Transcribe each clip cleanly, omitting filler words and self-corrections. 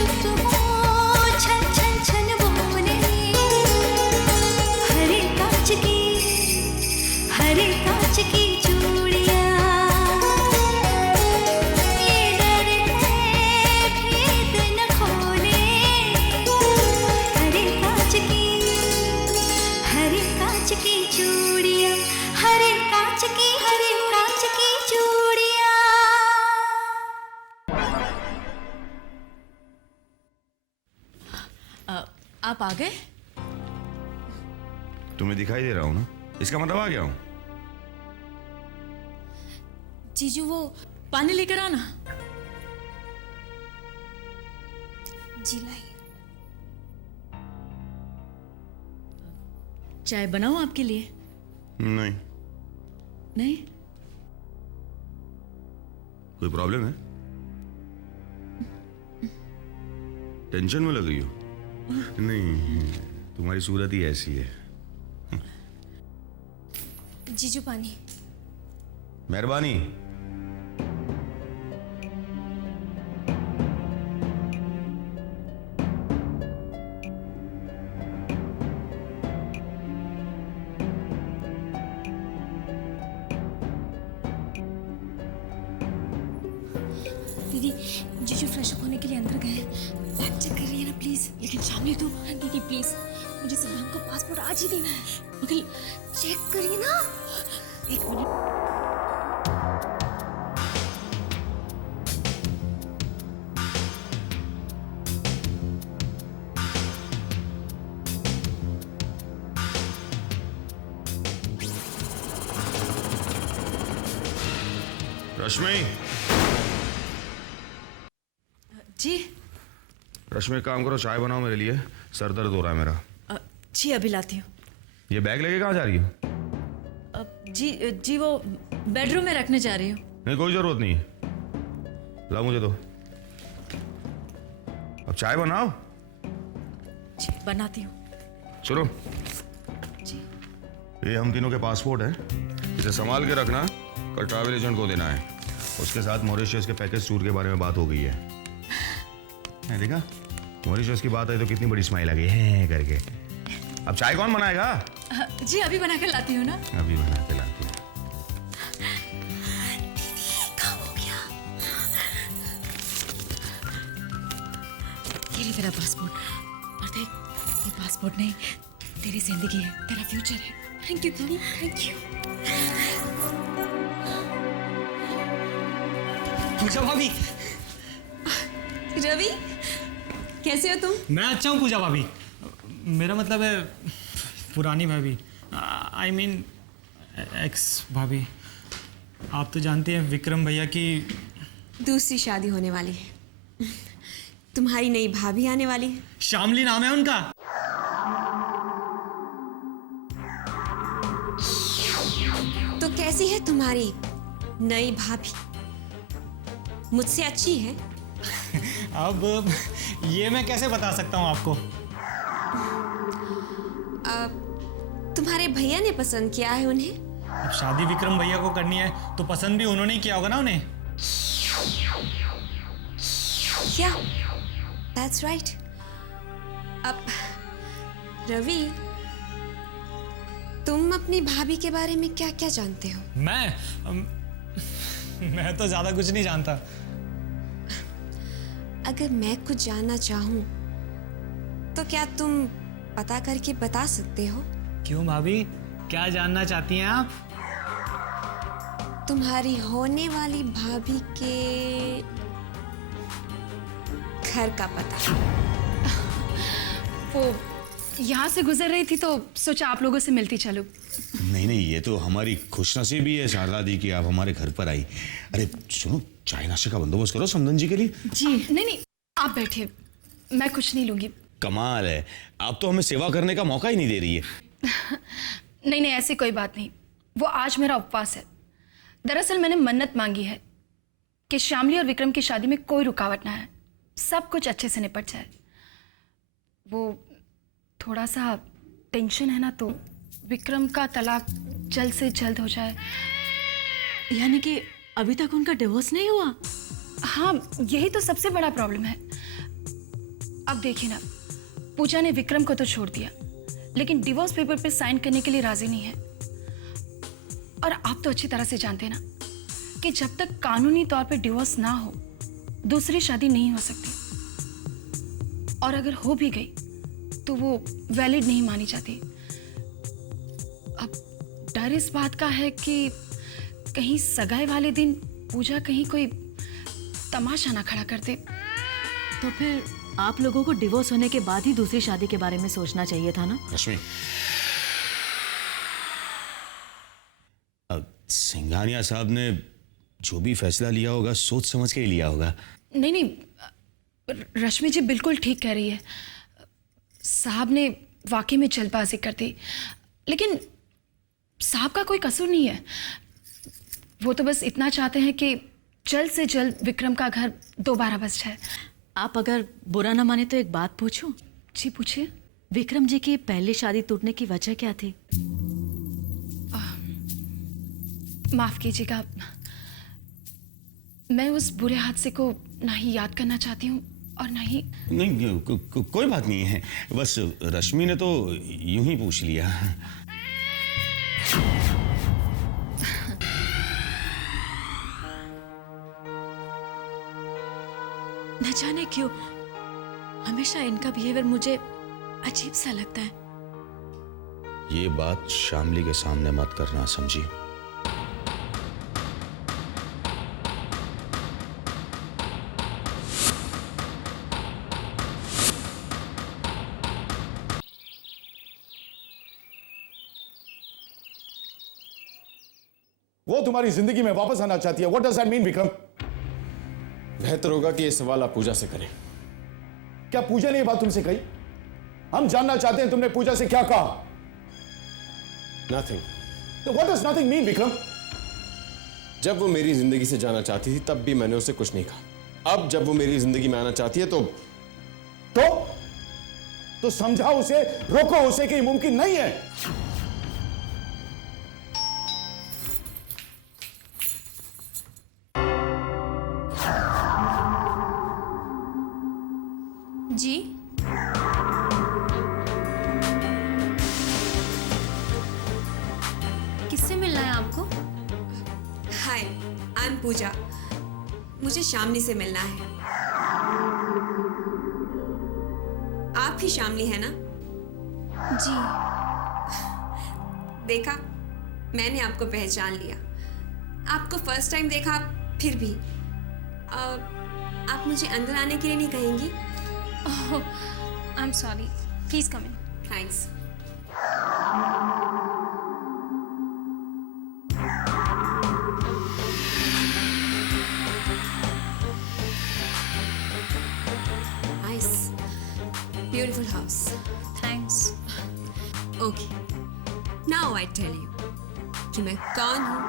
चुप हो छन छन छन बोले, हरे कांच की चूड़ियां, ये डरते भेद न खोले, हरे कांच की चूड़ियां, हरे कांच की चूड़ियां। आप आ गए? तुम्हें दिखाई दे रहा हूँ ना, इसका मतलब आ गया हूँ। जीजू वो पानी लेकर आना। जी लाई। चाय बनाऊं आपके लिए? नहीं। नहीं? कोई प्रॉब्लम है? टेंशन में लग गई हो? नहीं, तुम्हारी सूरत ही ऐसी है। जीजू पानी। मेहरबानी। दीदी, जीजू फ्रेश अप होने के लिए अंदर गए, बैग चेक कर रही है ना प्लीज। लेकिन सामने तो दीदी प्लीज, मुझे सलाम का पासपोर्ट आज ही देना है। मगर चेक करिए ना। एक मिनट। रश्मि, जी रश्मि एक काम करो, चाय बनाओ मेरे लिए, सर दर्द हो रहा है मेरा। जी अभी लाती हूँ। ये बैग लेके कहाँ जा रही हो? जी वो बेडरूम में रखने जा रही हूँ। नहीं, कोई जरूरत नहीं है, ला मुझे दो। अब चाय बनाओ। जी बनाती हूँ। चलो, जी ये हम तीनों के पासपोर्ट हैं, इसे संभाल के रखना, कल ट्रैवल एजेंट को देना है। उसके साथ मॉरिशस के पैकेज टूर के बारे में बात हो गई है। देखा, मॉरिशस की बात आई तो कितनी बड़ी स्माइल आ गई है करके। अब चाय कौन बनाएगा? जी अभी बना कर लाती हूँ ना। अभी बना के लाती हूँ। काम हो गया। ये ले तेरा पासपोर्ट। और देख, ये पासपोर्ट नहीं, तेरी जिंदगी है, तेरा फ्यूचर है। थैंक यू दीदी, थैंक यू। पूजा भाभी। रवि, कैसे हो तुम? मैं अच्छा हूँ पूजा भाभी। मेरा मतलब है पुरानी भाभी, आई मीन एक्स भाभी। आप तो जानते हैं विक्रम भैया की दूसरी शादी होने वाली है। तुम्हारी नई भाभी आने वाली है। शामली नाम है उनका। तो कैसी है तुम्हारी नई भाभी? मुझसे अच्छी है? अब ये मैं कैसे बता सकता हूँ आपको? तुम्हारे भैया ने पसंद किया है उन्हें? अब शादी विक्रम भैया को करनी है तो पसंद भी उन्होंने ही किया होगा ना उन्हें। क्या? That's right. अब रवि, तुम अपनी भाभी के बारे में क्या क्या जानते हो? मैं तो ज्यादा कुछ नहीं जानता। अगर मैं कुछ जानना चाहूँ तो क्या तुम पता करके बता सकते हो? क्यों भाभी, क्या जानना चाहती हैं आप? तुम्हारी होने वाली भाभी के घर का पता। वो यहाँ से गुजर रही थी तो सोचा आप लोगों से मिलती चलूं। नहीं नहीं, ये तो हमारी खुशनसीबी है शारदा दी कि आप हमारे घर पर आई। अरे सुनो, चाय नाश्ते का बंदोबस्त करो समदन जी के लिए। जी नहीं, आप बैठिए, मैं कुछ नहीं लूंगी। कमाल है, आप तो हमें सेवा करने का मौका ही नहीं दे रही है। नहीं ऐसी कोई बात नहीं, वो आज मेरा उपवास है। दरअसल मैंने मन्नत मांगी है कि श्यामली और विक्रम की शादी में कोई रुकावट ना है, सब कुछ अच्छे से निपट जाए। वो थोड़ा सा टेंशन है ना, तो विक्रम का तलाक जल्द से जल्द हो जाए। यानी कि अभी तक उनका डिवोर्स नहीं हुआ? हाँ, यही तो सबसे बड़ा प्रॉब्लम है। अब देखिए ना, पूजा ने विक्रम को तो छोड़ दिया, लेकिन डिवोर्स पेपर पे साइन करने के लिए राजी नहीं है। और आप तो अच्छी तरह से जानते हैं ना कि जब तक कानूनी तौर पे डिवोर्स ना हो, दूसरी शादी नहीं हो सकती। और अगर हो भी गई तो वो वैलिड नहीं मानी जाती। अब डर इस बात का है कि कहीं सगाई वाले दिन पूजा कहीं कोई तमाशा ना खड़ा कर दे। तो फिर आप लोगों को डिवोर्स होने के बाद ही दूसरी शादी के बारे में सोचना चाहिए था ना। रश्मि, सिंघानिया साहब ने जो भी फैसला लिया होगा सोच समझ के ही लिया होगा। नहीं नहीं, रश्मि जी बिल्कुल ठीक कह रही है। साहब ने वाकई में जल्दबाजी कर दी, लेकिन साहब का कोई कसूर नहीं है। वो तो बस इतना चाहते हैं कि जल्द से जल्द विक्रम का घर दोबारा बस जाए। आप अगर बुरा ना माने तो एक बात पूछूं? जी पूछिए। विक्रम जी की पहली शादी टूटने की वजह क्या थी? माफ कीजिएगा, मैं उस बुरे हादसे को ना ही याद करना चाहती हूँ और ना ही। नहीं, कोई बात नहीं है, बस रश्मि ने तो यूं ही पूछ लिया। न जाने क्यों हमेशा इनका बिहेवियर मुझे अजीब सा लगता है। ये बात शामली के सामने मत करना, समझी? वो तुम्हारी जिंदगी में वापस आना चाहती है। What does that mean Vikram? बेहतर होगा कि ये सवाल आप पूजा से करें। क्या पूजा ने ये बात तुमसे कही? हम जानना चाहते हैं तुमने पूजा से क्या कहा। नथिंग। तो what does nothing mean Vikram? जब वो मेरी जिंदगी से जाना चाहती थी तब भी मैंने उसे कुछ नहीं कहा। अब जब वो मेरी जिंदगी में आना चाहती है तो समझाओ उसे, रोको उसे कि ये मुमकिन नहीं है। जी किससे मिलना है आपको? हाय, आई एम पूजा। मुझे शामली से मिलना है। आप ही शामली है ना? जी। देखा, मैंने आपको पहचान लिया। आपको फर्स्ट टाइम देखा, फिर भी आप मुझे अंदर आने के लिए नहीं कहेंगी? I am sorry, please come in. Thanks. Nice, beautiful house. Thanks. Okay, now I tell you कि मैं कौन हूँ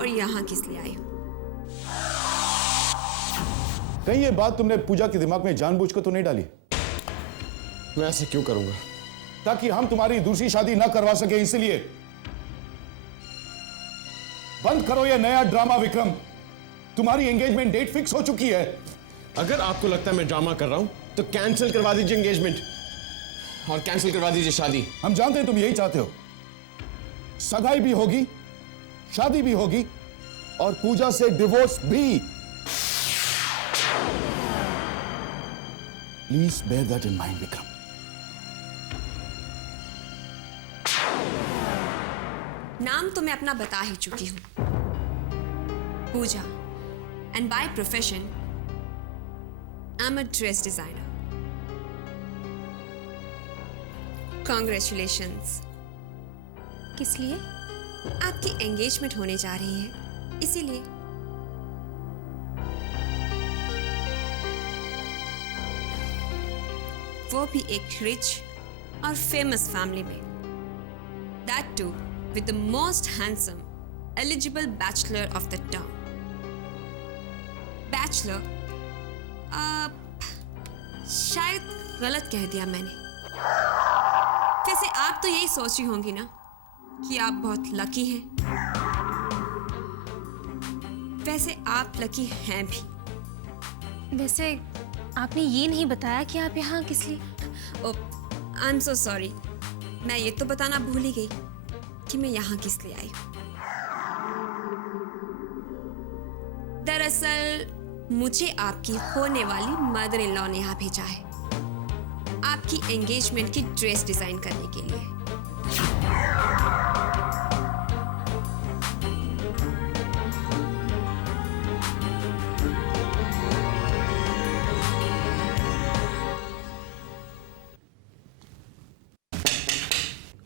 और यहाँ किस लिए आई हूँ। कहीं ये बात तुमने पूजा के दिमाग में जानबूझकर तो नहीं डाली? मैं ऐसे क्यों करूंगा? ताकि हम तुम्हारी दूसरी शादी ना करवा सके, इसलिए। बंद करो ये नया ड्रामा विक्रम। तुम्हारी एंगेजमेंट डेट फिक्स हो चुकी है। अगर आपको लगता है मैं ड्रामा कर रहा हूं तो कैंसिल करवा दीजिए एंगेजमेंट और कैंसिल करवा दीजिए शादी। हम जानते हैं तुम यही चाहते हो। सगाई भी होगी, शादी भी होगी और पूजा से डिवोर्स भी। Please bear that in mind Vikram. नाम तो मैं अपना बता ही चुकी हूँ, Pooja, and by profession I am a dress designer. Congratulations. किस लिए? आपकी एंगेजमेंट होने जा रही है, इसीलिए। वो भी एक रिच और फेमस फैमिली में, that too with the most handsome, eligible bachelor of the town. Bachelor? शायद गलत कह दिया मैंने। वैसे आप तो यही सोच रही होंगी ना कि आप बहुत लकी हैं। वैसे आप लकी हैं भी। वैसे आपने ये नहीं बताया कि आप यहाँ किस लिए? ओ आई एम सो सॉरी, मैं ये तो बताना भूल ही गई कि मैं यहाँ किस लिए आई हूँ। दरअसल मुझे आपकी होने वाली मदर इन लॉ ने यहाँ भेजा है आपकी एंगेजमेंट की ड्रेस डिजाइन करने के लिए।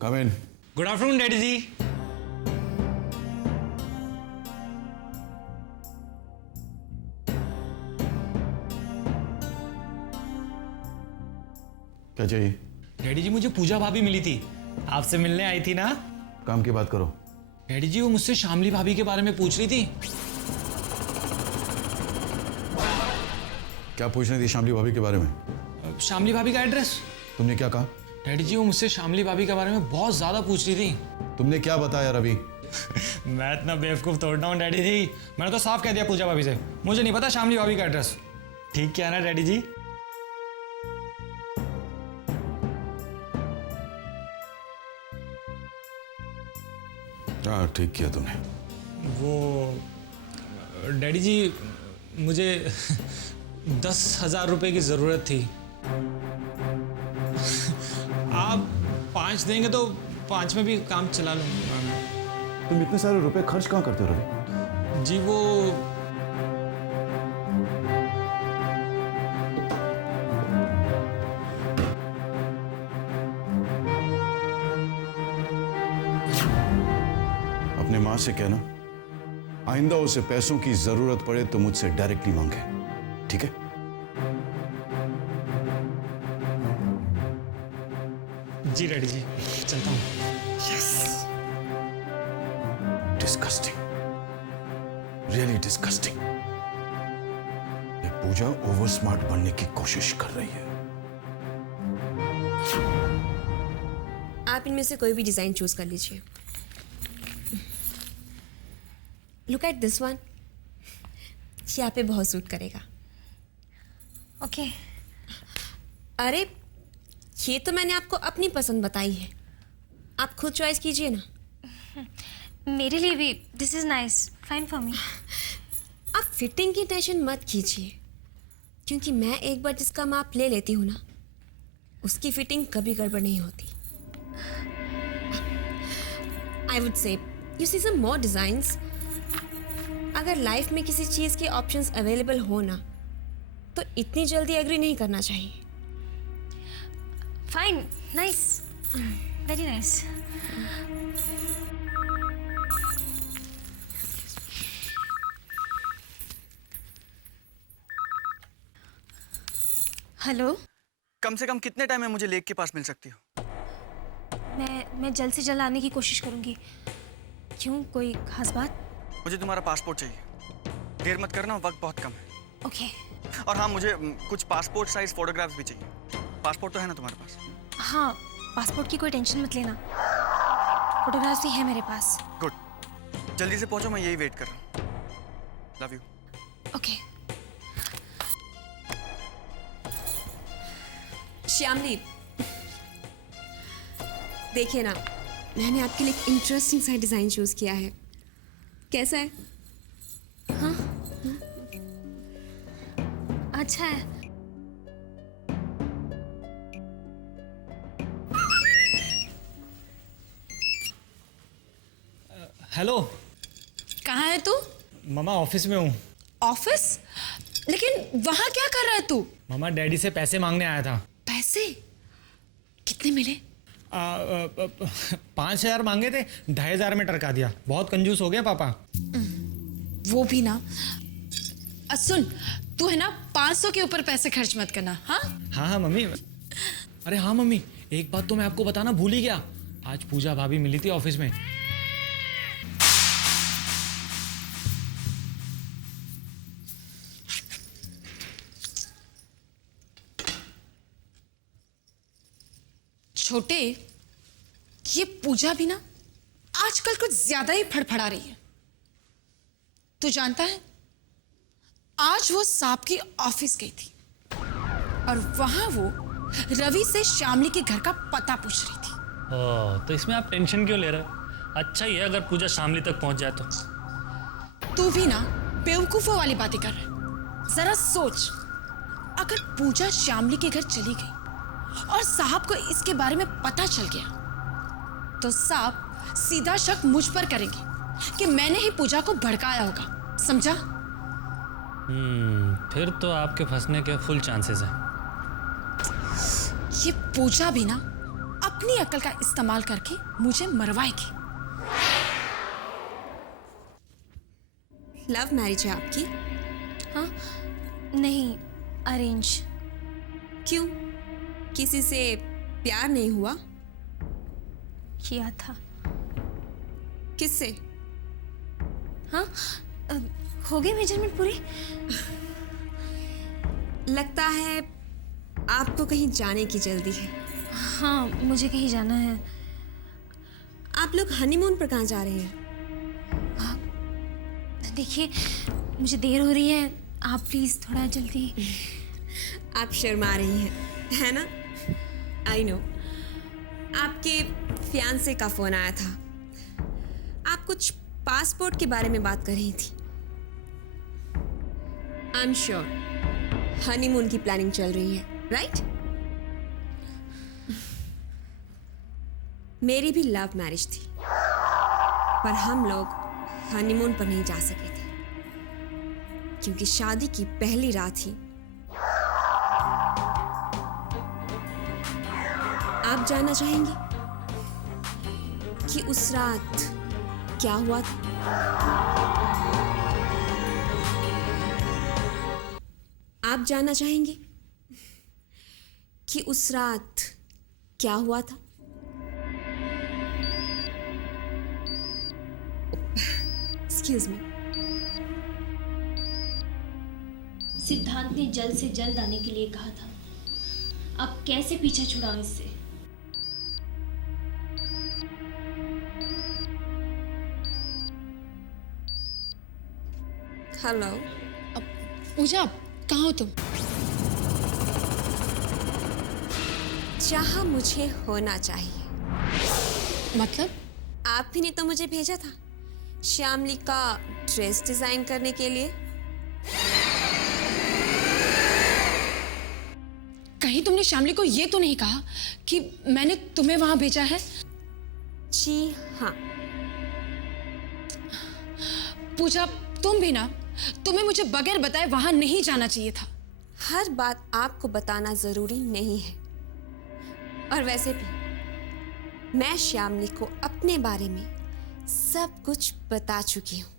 कम इन। गुड आफ्टरनून डैडी जी। क्या चाहिए? डैडी जी मुझे पूजा भाभी मिली थी, आपसे मिलने आई थी ना। काम की बात करो। डैडी जी वो मुझसे शामली भाभी के बारे में पूछ रही थी। क्या पूछ रही थी शामली भाभी के बारे में? शामली भाभी का एड्रेस। तुमने क्या कहा? डैडी जी वो मुझसे शामली भाभी के बारे में बहुत ज्यादा पूछ रही थी। तुमने क्या बताया रवि? मैं इतना बेवकूफ तोड़ना हूँ डैडी जी, मैंने तो साफ कह दिया पूजा भाभी से मुझे नहीं पता शामली भाभी का एड्रेस। ठीक क्या ना डैडी जी? हाँ ठीक किया तुमने। वो डैडी जी मुझे 10,000 रुपए की जरूरत थी। आप 5 देंगे तो 5 में भी काम चला लूंगा मैं। तुम इतने सारे रुपए खर्च कहाँ करते हो रवि? जी वो अपने माँ से कहना आइंदा उसे पैसों की जरूरत पड़े तो मुझसे डायरेक्टली मांगे, ठीक है? जी डैडी जी चलता हूँ। Disgusting, really disgusting. ये पूजा ओवर स्मार्ट बनने की कोशिश कर रही है। आप इनमें से कोई भी डिजाइन चूज कर लीजिए। लुक एट दिस वन, ये आप पे बहुत सूट करेगा। ओके। अरे ये तो मैंने आपको अपनी पसंद बताई है, आप खुद चॉइस कीजिए ना। मेरे लिए भी this is nice, fine for me. आप फिटिंग की टेंशन मत कीजिए, क्योंकि मैं एक बार जिसका माप ले लेती हूँ ना, उसकी फिटिंग कभी गड़बड़ नहीं होती। I would say you see some more designs. अगर लाइफ में किसी चीज़ के ऑप्शंस अवेलेबल हो ना, तो इतनी जल्दी एग्री नहीं करना चाहिए। Fine, nice, very nice. Hello, कम से कम कितने टाइम में मुझे लेक के पास मिल सकती हो? मैं जल्द से जल्द आने की कोशिश करूंगी। क्यों, कोई खास बात? मुझे तुम्हारा पासपोर्ट चाहिए, देर मत करना, वक्त बहुत कम है। ओके। और हाँ, मुझे कुछ पासपोर्ट साइज फोटोग्राफ्स भी चाहिए। पासपोर्ट तो है ना तुम्हारे पास? हाँ, पासपोर्ट की कोई टेंशन मत लेना, फोटोग्राफ्स भी है मेरे पास। गुड, जल्दी से पहुंचो, मैं यही वेट कर रहा हूँ। Love you. ओके। श्यामली, देखिए ना, मैंने आपके लिए एक इंटरेस्टिंग सा डिजाइन चूज किया है। कैसा है? हाँ? अच्छा है। हेलो। कहाँ है तू? मामा ऑफिस में हूँ। ऑफिस? लेकिन वहां क्या कर रहा है तू? मामा डैडी से पैसे मांगने आया था। पैसे? कितने मिले? 5,000 मांगे थे, 2,500 में टरका दिया। बहुत कंजूस हो गया पापा। वो भी ना। सुन, तू है ना 500 के ऊपर पैसे खर्च मत करना। हाँ हाँ मम्मी। अरे हाँ मम्मी, एक बात तो मैं आपको बताना भूल ही गया। आज पूजा भाभी मिली थी ऑफिस में। छोटे, ये पूजा भी ना आजकल कुछ ज्यादा ही फड़फड़ा रही है। तू जानता है, आज वो सांप की ऑफिस गई थी और वहां वो रवि से श्यामली के घर का पता पूछ रही थी। ओह, तो इसमें आप टेंशन क्यों ले रहे हो? अच्छा ही है अगर पूजा शामली तक पहुंच जाए तो। तू भी ना बेवकूफों वाली बातें कर रहा है। जरा सोच, अगर पूजा श्यामली के घर चली गई और साहब को इसके बारे में पता चल गया तो साहब सीधा शक मुझ पर करेंगे कि मैंने ही पूजा को भड़काया होगा, समझा? फिर तो आपके फंसने के फुल चांसेस हैं। ये पूजा भी ना अपनी अकल का इस्तेमाल करके मुझे मरवाएगी। लव मैरिज है आपकी? हाँ, नहीं, अरेंज। क्यों? किसी से प्यार नहीं हुआ? किया था। किससे? हाँ, हो गई मेजरमेंट पूरी? लगता है आपको कहीं जाने की जल्दी है। हाँ, मुझे कहीं जाना है। आप लोग हनीमून पर कहाँ जा रहे हैं? देखिए, मुझे देर हो रही है, आप प्लीज थोड़ा जल्दी। आप शर्मा रही हैं, है ना? I know. आपके फियांसे का फोन आया था। आप कुछ पासपोर्ट के बारे में बात कर रही थी। आई एम श्योर हनीमून की प्लानिंग चल रही है, राइट? मेरी भी लव मैरिज थी, पर हम लोग हनीमून पर नहीं जा सके थे क्योंकि शादी की पहली रात ही आप जानना चाहेंगे कि उस रात क्या हुआ था? आप जानना चाहेंगे कि उस रात क्या हुआ था? Excuse me. सिद्धांत ने जल्द से जल्द आने के लिए कहा था। अब कैसे पीछा छुड़ाऊं इससे? हेलो। पूजा, कहाँ हो तुम? जहां मुझे होना चाहिए। मतलब? आप ही ने तो मुझे भेजा था श्यामली का ड्रेस डिजाइन करने के लिए। कहीं तुमने श्यामली को ये तो नहीं कहा कि मैंने तुम्हें वहां भेजा है? जी हाँ। पूजा, तुम भी ना, तुम्हें मुझे बगैर बताए वहां नहीं जाना चाहिए था। हर बात आपको बताना जरूरी नहीं है। और वैसे भी मैं श्यामली को अपने बारे में सब कुछ बता चुकी हूँ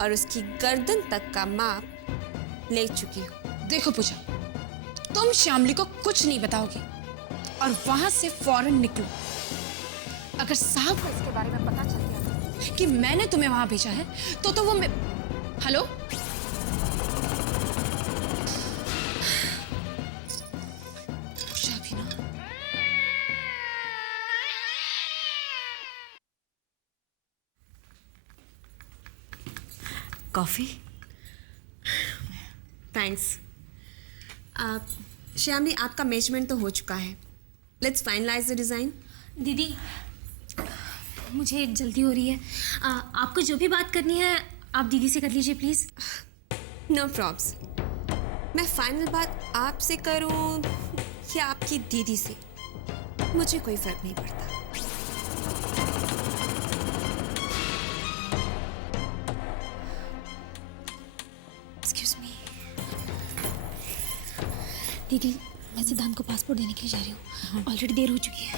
और उसकी गर्दन तक का माप ले चुकी हूँ। देखो पूजा, तुम श्यामली को कुछ नहीं बताओगी और वहां से फौरन निकलो। अगर साहब को इसके बारे में पता चल गया कि मैंने तुम्हें वहां भेजा है तो वो हेलो? पूजा भी ना। कॉफी? थैंक्स। श्यामली, आपका मेजरमेंट तो हो चुका है। Let's finalize the design. दीदी, मुझे जल्दी हो रही है। आपको जो भी बात करनी है आप दीदी से कर लीजिए प्लीज़। नो प्रॉब्स। मैं फाइनल बात आपसे करूं या आपकी दीदी से, मुझे कोई फर्क नहीं पड़ता। Excuse me. दीदी, मैं सिद्धांत को पासपोर्ट देने के लिए जा रही हूँ। ऑलरेडी देर हो चुकी है।